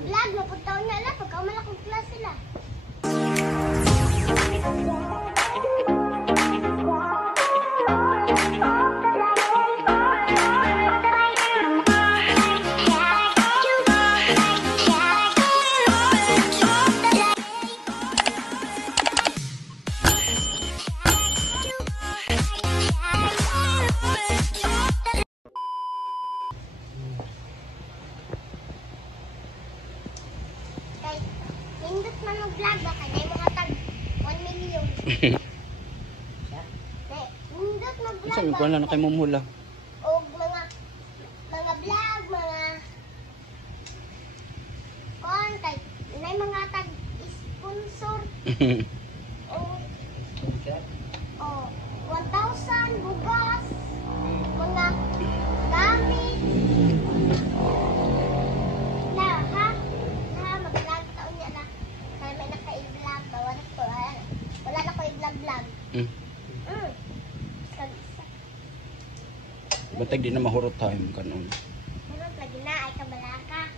Vlog, napuntaon na lang. Pagka malakong class sila. Nindot man mag-vlog ba? Kaya mga tag 1 million. Nindot mag-vlog ba? Sabi ko na kay mumula. O mga vlog, mga contact. May mga tag-sponsor. O 1,000 bugas. Mga gamit. Batag di na mahurot time kanon. Mahurot lagi na ay kabalaka.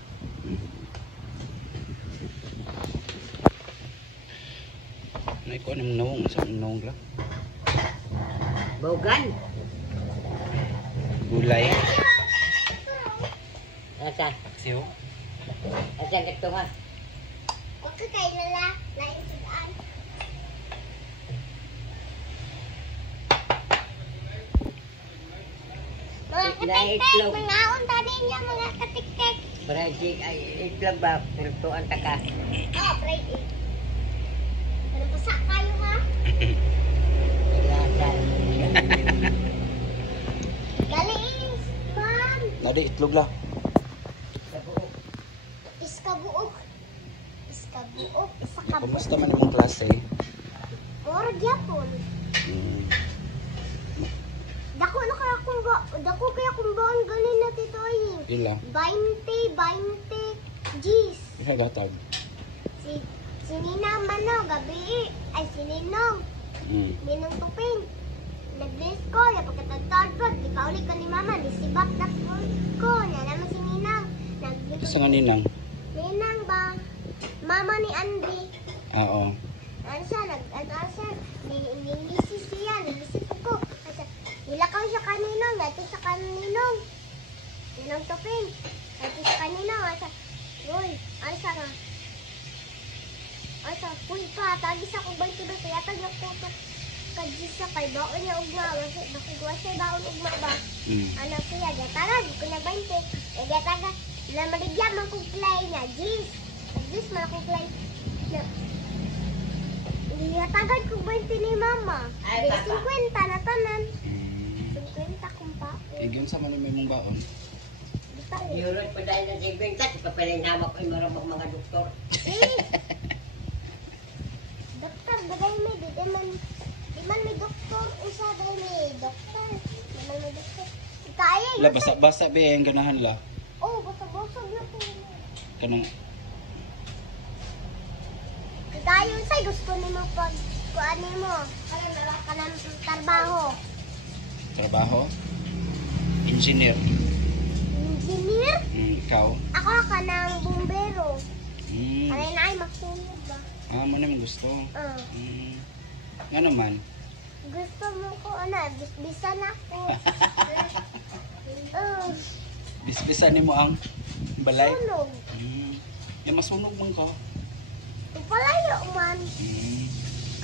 Nay ko nim nawong sa nawong la. Bogan. Gulay. Asa? Siyo. Asa dito ha? Huwag ka kayo lala. Nainsudan. Mga katik-tek. Mga unta ninyo mga katik-tek. Project ay itlog ba? Pultuan ta ka. Oh, fried egg. Ano pa sa kayo ha? Ilasan. Daliin, ma'am. Nadi itlog la. Iskabuok. Iskabuok. Isakabuok. Kumusta man imong klase? Or gyapon. Dako kaya kung baan ganin na tito ay. Ila. 20 G's. Ila gatag. Si Ninang Mano, gabi ay si Ninong. Ninong Tuping. Nag-bless ko, napagkatagtagod. Di pa ulit ko ni Mama, nisibak na ko. Na naman si Ninang. Isa nga ninang? Ninang ba? Mama ni Andy. Oo. Ano siya, nilisis siya, nilisis ko. Nilakaw siya kaninong, natin sa kaninong. Ninong Tuping. Natin sa kaninong, uy, ano siya nga? Asa, uy pa, tagis ako ba ito doon? Kaya tagis ako kajis sa kay baon niya ugma. Nakagawa siya baon ugma ba? Ano siya, gataga, di ko na 20. Gataga, na maligyan man kong play na, Gis. Gis man akong play na. Gatagan kong 20 ni Mama. Ay, 50 na tanan. 50 kong pa. Igyon sa man may mong baon. Yurot pa dahil na si Gwenta, papalinama ko yung mga doktor. Doktor, bagay may di man may doktor. Usa dahil may doktor. Di man may doktor. Kaya La basa-basa be ang ganahan la. oh, basa-basag na po. Kanang Kaya say gusto ni mo pag kuan mo. Kanang trabaho. trabaho. Engineer. Engineer? Ikaw? Ako kanang bumbero. Mm. Kanay na ay magsunog ba? Ah, mo naman gusto. Nga naman. Gusto mo ko bisbisan ako. Bisbisan nimo ang balay. Sunog. Ya masunog man ka. Palayo man.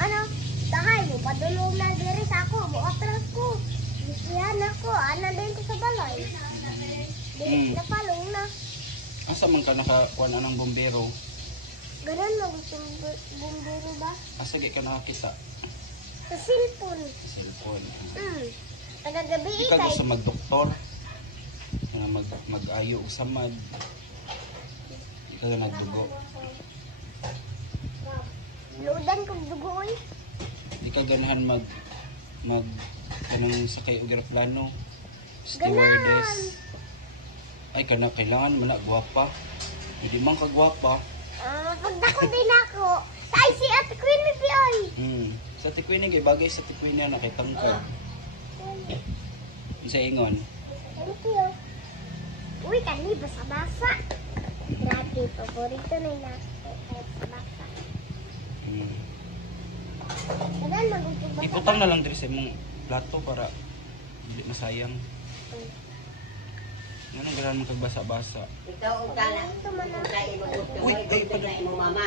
Ano? Dahay mo padulong na diri sa ako, mo atras ko. Bisihan ako, ana din ko sa balay. Di napalong na. Asa man ka nakakuan anang bombero? Ganun mo gusto bumbero ba? Asa gi ka nakakita? Sa cellphone. Sa cellphone. Tagagabi Di ka gusto magdoktor? Nga mag-ayo og samad. Di ka nagdugo. Ludan kong dugo oy. Di ka ganahan mag kanang sakay og eroplano. Stewardess. Ay kana kailangan man na gwapa. Hindi man ka gwapa. Pagdako din ako. Ay si Ate Queen mi piyoy. Sa Tikwini kay bagay sa Tikwini na kay tangkad. Isa ingon. Thank you. Uy, kani basa-basa. Grabe, paborito na yun kahit sa baka. Ganun, magugtog basa. Iputang na lang diri sa imong plato para hindi masayang. Ganun ganahan magkagbasa-basa. Ikaw ang tala. Sa imong Uy, utoy, sa imong mama.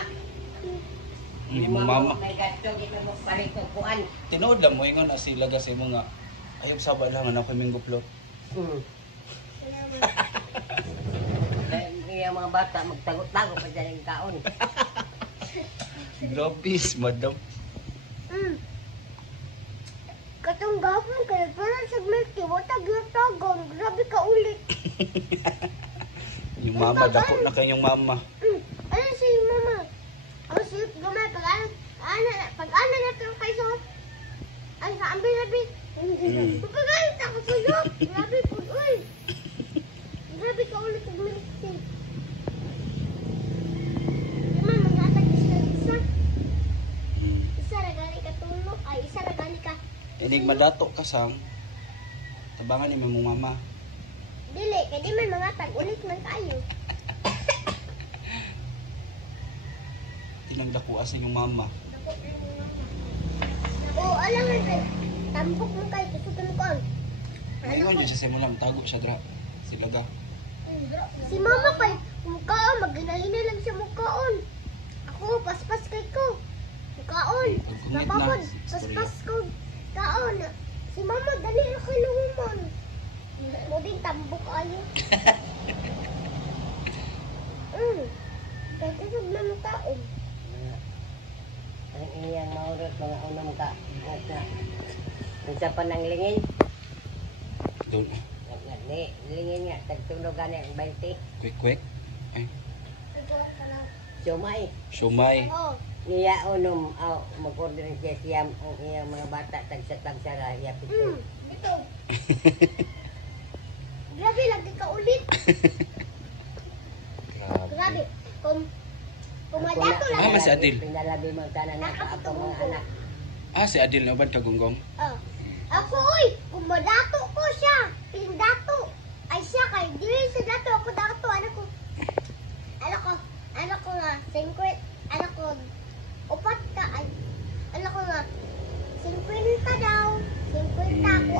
Imong mama. May gasto, di ka mo parito kuan. Tinuod lang mo ingon na sila kasi mo nga ayaw saba lang ako ming guplot. Kaya mga bata, magtago-tago pa dyan ang kaon. Grabe, madam. Katong gapon kaya parang sa milk tea, wata gyud-tagon. Grabe ka ulit. Yung mama, dako na kayong mama. Ano si mama? Ang siyot gamay pag-ana na ito kay so. Ay, sa ambi-ambi. Pagkagalit ako sa iyo. Grabe po, uy. Grabe ka ulit sa milk tea. Di man, mag-atag isa. Isa ragali ka tulog. Ay, isa ragali ka. Inig madato ka sang tabangan ni mong mama. Dili, kaya di man mga tag ulit man tayo. Tinagdako asin yung mama. Oo, alam mo kay tambok mo kay tusukan ko. Ngayon dyan siya simulang tago siya dra. Sila ga. Si mama kay mukhaon, maghinahin lang siya mukhaon. Ako, paspas kay ko. Mukhaon, Pagkungit na. napapod, paspas ko. Kaon, si mama dali na kay lumon. Mo din tambok ayo. Kaya kasag na mukhaon. Ang iyang maurot, mga unang ka. Ang sa pananglingin. Doon. Lingin nga, tagtunog gani ang 20. Quick. Ay, Sumay. shumay. Oo. Iya unom, mag-order siya siyam ang iyang mga bata, tagsa-tagsa ra, iya pito. Ito. Grabe, lagi ka ulit. Grabe. Kung madato lang. Ah, mas Adil. Pinalabi mo tanan na ako mga anak. Ah, si Adil na ba kagunggong? Oh. Ako, uy, kung madato ko siya, pindato. Ay siya, kay dili sa dato, ako dato, anak ko nga, 50, anak ko, upat ka, ay, anak ko nga, 50 daw, 50 ako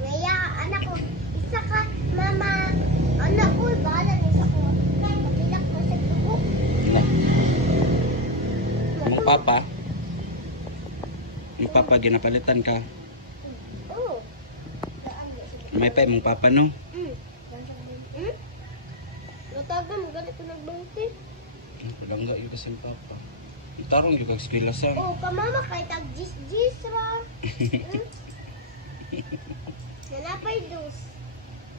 ngaya, anak ko, isa ka, mama, anak ko, bahala na isa ko, makilak ko sa tubo. Mong papa? Yung papa, ginapalitan ka. Oo. May pa mong papa, no? Natagan, galit ko nagbangti. Palangga yung kasi yung papa. Itarong yung kag-eskwela sa. Oh, kamama kay tag jis ra. Nalapay dos.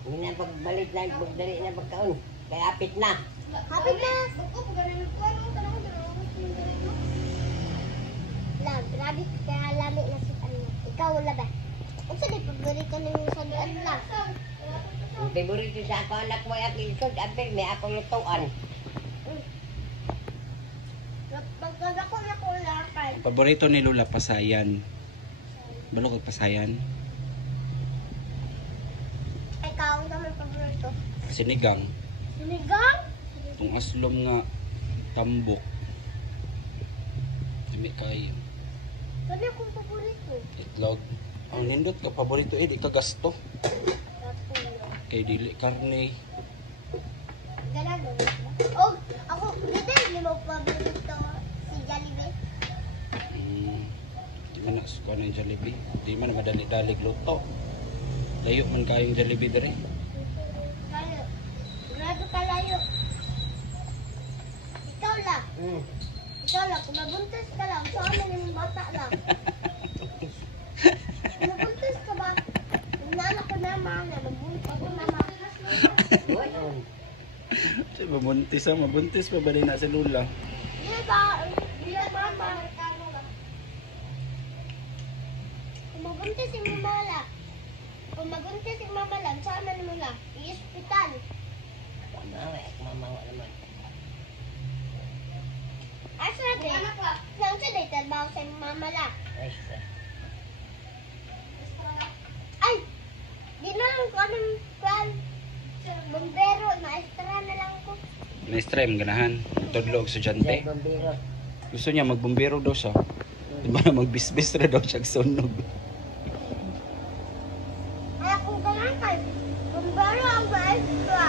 Hindi na pagbalik na, pagdali na pagkaon. Kaya apit na. Hapit na. Bako pag ganun ko ano tanong lang, grabe kaya lami na si ano. Ikaw wala ba? Unsa di paborito nimo sa dian lang? Ang favorito sa ako anak mo yung isod, apil, may akong lutuan. Pagkaga ko na ko lakay. Paborito ni Lola, pasayan. Balok kag pasayan. Ikaw ang naman paborito. Sinigang. Sinigang? Itong aslom nga tambok. Dami kayo. Kani akong paborito. Itlog. Ang nindot ka paborito di ka gasto. Kay dili karne. Ganun. Oh, ako dito hindi mo paborito si Jollibee. Di man na suka ng Jollibee. Di man na madali-dalig luto. Layo man kayong Jollibee dere. Kaya, grado ka layo. Ikaw lang. Ikaw lang, kung mabuntis ka lang, sa amin yung bata lang. Kung mabuntis ka ba, yung naanak ko naman, mabuntis ako naman. Mabuntis pa ba din na si Lola? Di ba, mama, kung mabuntis yung mama lang, kung mabuntis yung mama lang, sa amin mo lang, i-hospital. Mama naman. Asa din? Nang sa day, talbaw sa mama lang. Ay! Di na lang ko anong plan. Bombero, maestra na lang ko. Na-stream ganahan. Tudlo og estudyante. Sa bombero. Gusto niya magbumbero daw siya. Di ba na magbisbis na daw siya sunog. Ay, kung ganyan kay, kumbaro ang maestra.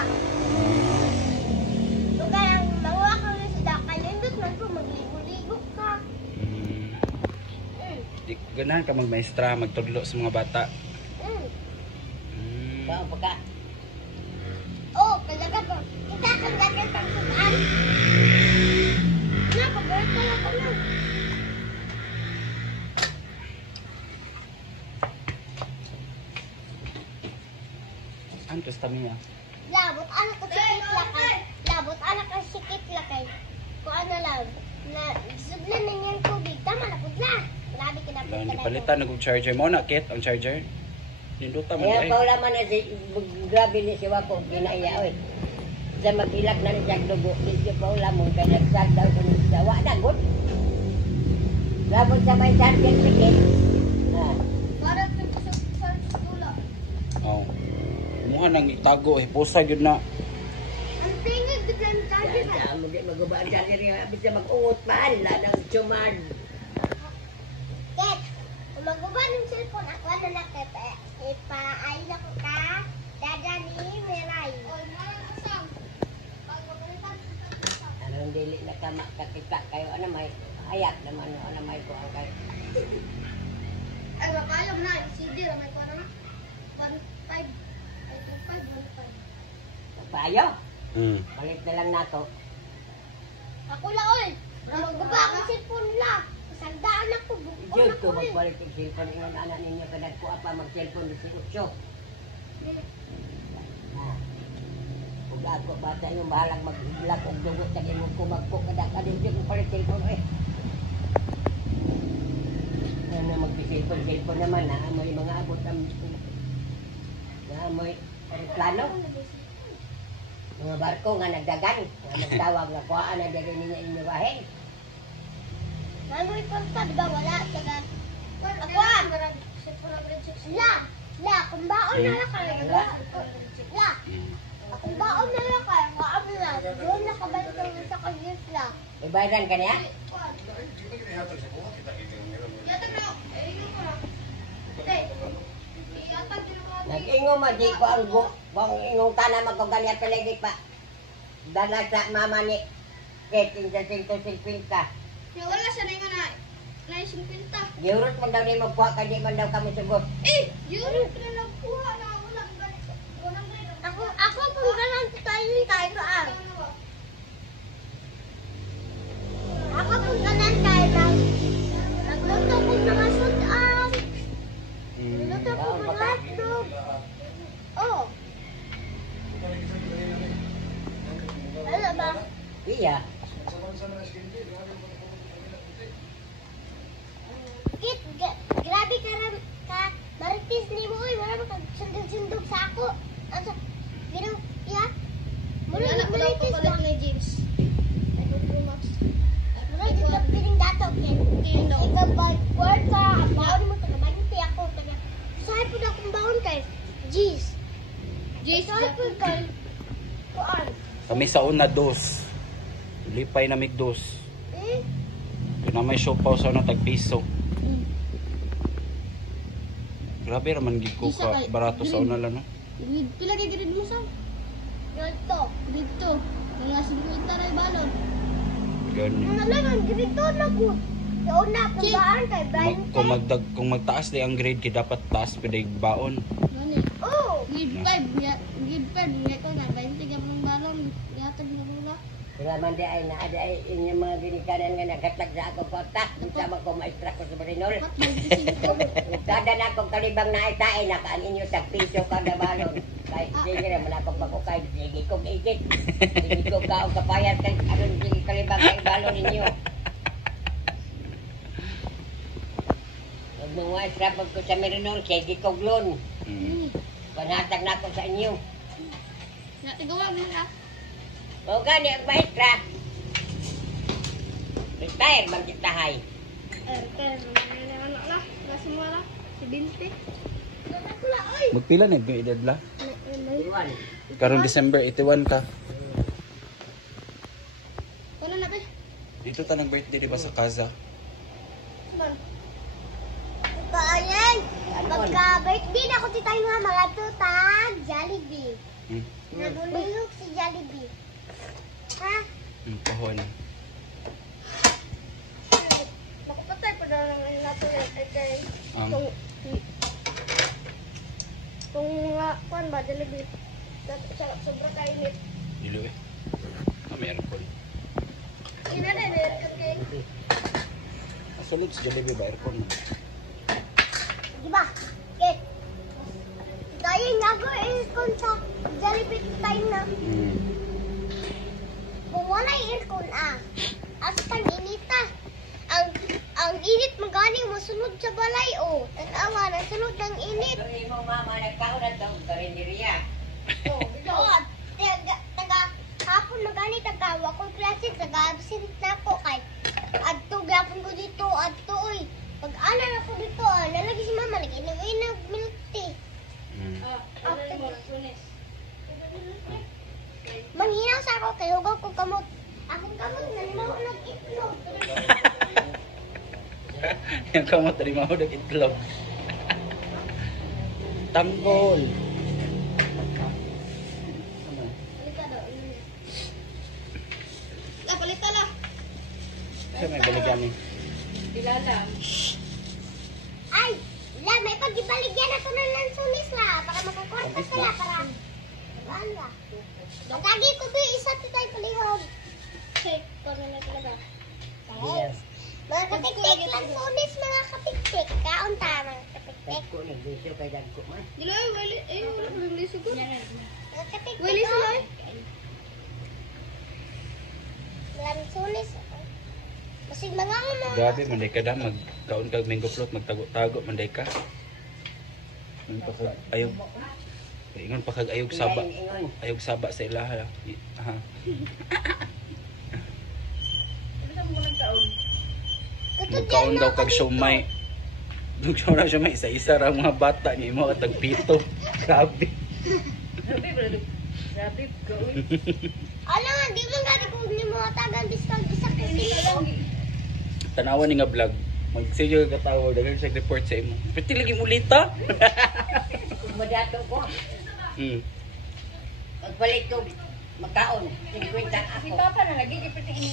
Kung kaya mga ka ng isda, kalindot man po, magligo-ligo ka. Di ganahan ka magmaestra, magtudlo sa mga bata. Saan pa ka? Oh, talaga po. Kita kang gagawin pang sudan. Na, pag-birth ka lang ka lang. Antos tamiya. Labot anak ko sikit lakay. Labot anak ko sikit lakay. Kung ano lang, na zublan na niyang tubig. Tama na po na. Grabe ka na po Hindi palitan nag charger mo na kit ang charger. Ninduta man Ayan ay. pa wala man na si grabe ni si Wako ginaya oy. Sa magilak na ni siyang dugo, di pa wala mo kaya nagsag daw ko ni siya. Wa na gud. Labot sa may sargen sikit. Parang sa tula. Oh. Muha nang itago eh pusa gyud na. Ang tingin biglang sabi ba? Sa mo di maguba ang sargen niya bisa mag-ungot pa la nang chuman. Ket, kung maguba ng cellphone, ako na nakita. Ipa-ayun ako ka. Dada ni Miray. Oy, marang asam. Pag mabalitan, Anong dili na kama kakita kayo ano may ayak naman ano may ko ang kayo. ay, makalam na. Yung CD, ramay ko na. 1.5. Ay, 2.5, 1.5. Payo. Mm. Balik na lang nato. Ako la, oy. Maguba ang cellphone la. Sandaan ako. Bukon Diyan ako, ko oy. magbalik ang cellphone ng anak ninyo kadad ko apa mag-cellphone di si Utso. Kung ako bata yung bahalang mag-iglak o dugot sa imong kumagpo kadad kadad yung palit cellphone eh. Ano mag-cellphone naman na amoy mga abot ang na amoy aeroplano. Mga barko nga nagdagan, nga nagtawag na kuhaan na dagay ninyo inyawahin. Namoy pagka, di ba wala? Taga, ako ah. La, kung baon na lang kayo. La, kung baon na lang kayo, kaam na. Doon nakabalik sa kanyos la. Ibayaran ka niya? Nag-ingo mo, di ko ang bang ingong tanah magkaganya pala di pa. Dala sa mama ni Keting sa 150. Wala siya na yung na 50. Giurot mo daw ni magkuha ka, di man daw kami sugot. Eh, yun na nagkuha na wala. Ako kung ganun tayo ah. Ako kung ganun tayo nagluto ko mga sudan. Nagluto ko mga hotdog. Oh. Ano ba? Iya. Kit, grabe ka maritis ni mo. Wala mo sundog-sundog sa ako. Ano? Gino, ya? Mula na maritis na. Mula James. Mula dito piling dato, Kit. Ikaw ba-work ka? Ang baon mo, taga-banti ako. Sahay po na akong baon kay Jeez. Sahay po kay Kuan. Kami sa una dos. Lipay na mig dos. Eh? Kaya may siopaw sa una tagpiso. Grabe raman gid ko ka barato sa una lang no. Pila kay grade mo sa? Ganto. Dito. Mga 50 na balon. Ganyan. Ano lang, ganito na ko. Yung una, kung baan kay Brian. Kung magtaas di ang grade kay dapat taas pwede baon. Gani. Oh! Grade 5 ya. Grade 5 ya ko na 20 ka ng balon. Yatag na mula. Sila man di ay na ay inyong mga ginikanan nga naghatag sa akong kontak. Sama ko maestra ko sa Marinol. Kat 25. Kada na akong kalibang na itae, nakaan inyo sa piso kada balon. Kahit sige na malapag pa ko kahit sige kong igit. Sige kong kaong kapayat kay aron sige kalibang kay balon ninyo. Huwag mong maestra pag ko sa Marinol, sige kong loan. Panatag na ako sa inyo. Natigawa mo na. O gani ang maestra. Retire bang kitahay. Anak lah. Nasa mo la. Si Binti. Magpila na yung edad la? Iwan. Karong December 81 ka. Ano na ba? Dito ta ng birthday di ba sa Kaza? Suman. Kayan, pagka-birthday na ako titayo nga mga tutag, Jollibee. Hmm. Nabuluyog si Jollibee. Ha? Pahon. Nakapatay pa daw ng nato kay kung kuan ba Jollibee. Sobra kainit. Dilo eh. May aircon. Ina na kay. Sulod sa Jollibee ba aircon na? Diba? Okay. Tayo nga ko aircon sa Jollibee tayo na. Kung wala aircon astan inita. Ang init magani masunod sa balay o. Tanawa na sunod ng init. Pero yung mama nagkaon na daw karinderiya. Oo, taga hapon magani tagawa ko klase taga-absent na ko kay adto gyapon ko dito adto oy. Pag ana ako dito, lalagi si mama lagi na milk tea. Manghinaw sa ako kay hugaw ko kamot. Akong kamot na naunag itlog. Yang kamu terima udah itlog. Tanggol. Palita lah. Siya may baligyan ni. Ay, may paggibaligyan na to ng lansunis la para makakorta Lansunis sila na? para wala. Magagi ko ba isa titay palihog. Okay, kung ano talaga. Yes. Mga katiktik lansunis mga katiktik. Kaunta mga katiktik. Dagko ni gusto kay dagko man. Dilo wali wala ko ng liso ko. Mga katiktik. Wali sila. Lansunis. Masig mga mo. Grabe, manday ka da. Magkaon kag mango float, magtago-tago, manday ka. Ingon pa kag ayog. Ingon pa kag ayog saba. Ingon. Ayog saba sa ilaha. Ha. Magkaon daw kag siomay. Nagsaw na siya may isa-isa ra mga bata ni mo katag pito. Grabe. Ano nga, di mo gani kung ni mo tagan biskag isa kasi. Tanawan ni nga vlog. Magsiyo ka tawag dagan siya report sa imo. Pati lagi mulita. Kung madato ko, pagbalik ko makaon, 50 ako.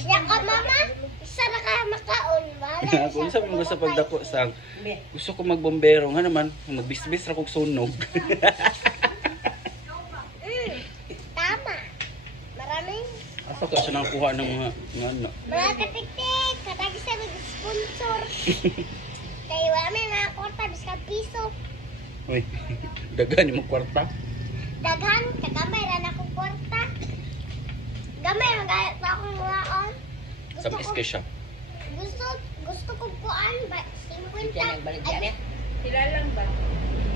Ya ka mama, isa na ka makaon. Wala Kung sa mo sa pagdako sang gusto ko magbombero nga naman, magbisbis ra kog sunog. Tama. Maraming Asa ka siya nang kuha ng mga ano. mga katiktik. Katagi sa mag-sponsor. Kaya wala may mga kwarta, biskag piso. Uy, dagan mo kwarta. Daghan, kagamay ra na akong kwarta. Gamay, magayat pa akong ngaon. Sa iske siya. Gusto ko kuan ba? 50. Diyan nagbalik diyan eh.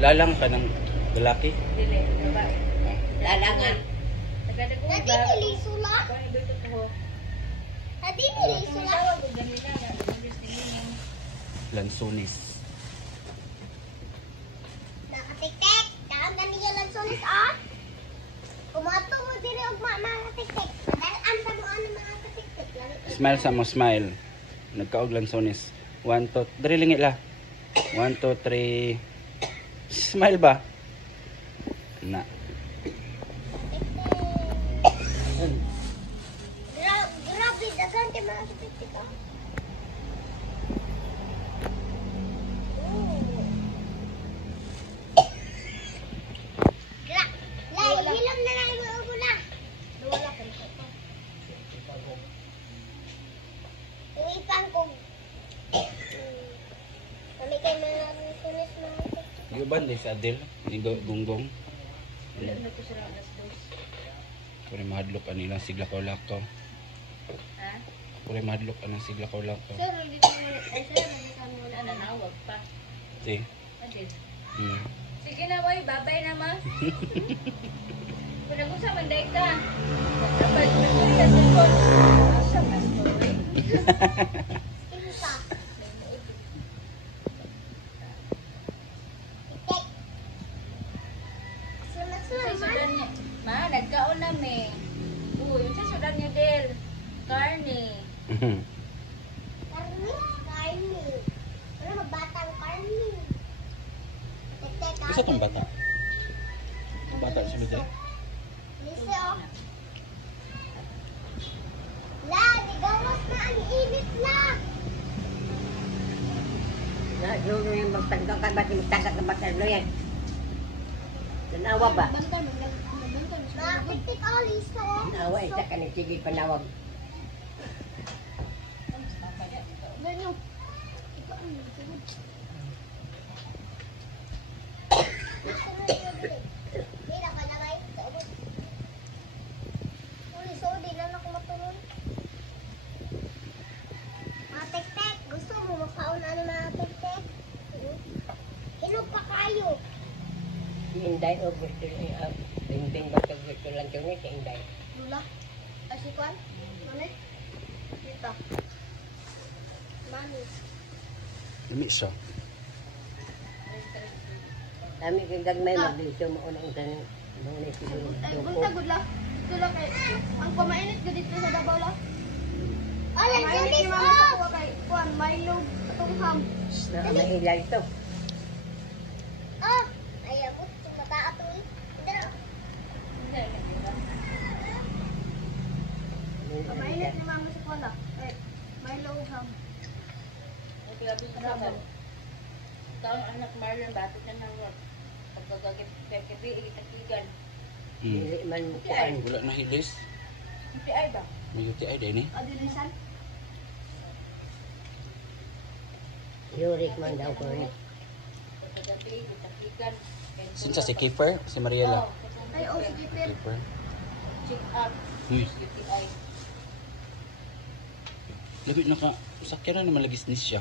Lalang ka ng lalaki. Lalangan. Nadinili sula? Nadinili sula? Lansones. Nakatiktik. Daan na niya lang sulis, ah. Kumato mo din yung mga katiktik. Madalaan pa mo ano mga katiktik. Smile sa mo, smile. Nagkaog lansones. 1, 2, dali lingit la. 1, 2, 3. Smile ba? Na. Grabe, daghan kayo mga katiktik, ah. Hilam na lang yung ubo na. Yung ipang kong. Kami kayo mga sunis mga katiktik. Yung ba sa Adel? Yung gunggong? Puri mahadlok ka nilang sigla ko lakaw. Puri mahadlok ka ng sigla ko lakaw. Sir, dito mo. Ay, sir, dito mo na nanawag pa. Si? Sige na, boy. Babay na, ma. Kung sa manday ka. Babay ko na sa cellphone. Asa, mas boy. Isa. Titik. Sunod-sunod Sa man. sudan niya. Ma, nagkaon na, me. Uy, sa sudan niya, Del. Carne. Karni. Karni. Wala magbatang karni. Tek-tek. Isa tong bata. Bata sila dyan. Lise, oh. La, di gawas na ang init la. Nadulo yung magtanggang ka, ba't yung magtanggang ka ba't ano yan? Nanawa ba? Bantay mo. Bantay mo. Ma, pitik oh, liso. Nanawa, isa ka ng sige panawag. Ganyan. Ikaw ang nagsagot. Hindi na ba? Liso, di na ako matulog. Mga tek-tek, gusto mo makauna ng mga tek-tek? Hinog pa kayo. Si Inday o gusto niya, bing-bing ba ito gusto lang ito niya si Inday? Lula. Ay, si Kwan. Mani. Dito. Mami. Lami siya. Kami kagagmay maglisyo mo unang tanong. Muna siguro. Ay, bunta gud la. Ito lang kay ang pamainit ko dito sa Davao la. Oh, Mainit nagsilis ni mama oh! sa kuha kay Kwan, Milo, atong ham. Na may ilay ito. Oh! Ayaw mo, tumata ato eh. Tara. Pamainit ni mama sa kuha la. Kay Milo ham. Taon anak Marlon, bato ka nang pagkagabi, ikatigan. Hindi man mo kuhaan. Wala na hilis. Hindi ay ba? May UTI din eh. Adilisan. Yurik man daw ko rin. Pagkagabi, ikatigan. Sinsa si Kiefer? Si Mariela? Ay, oh, sige, Pir. Kiefer. Check up. Uy, UTI. labi na ka. Sakyan na naman lagis siya.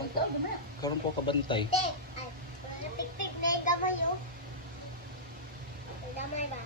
Ito, gumaya. Karon po kabantay. Te, ay, wala tik-tik na yung gamay oh. Yung gamay ba?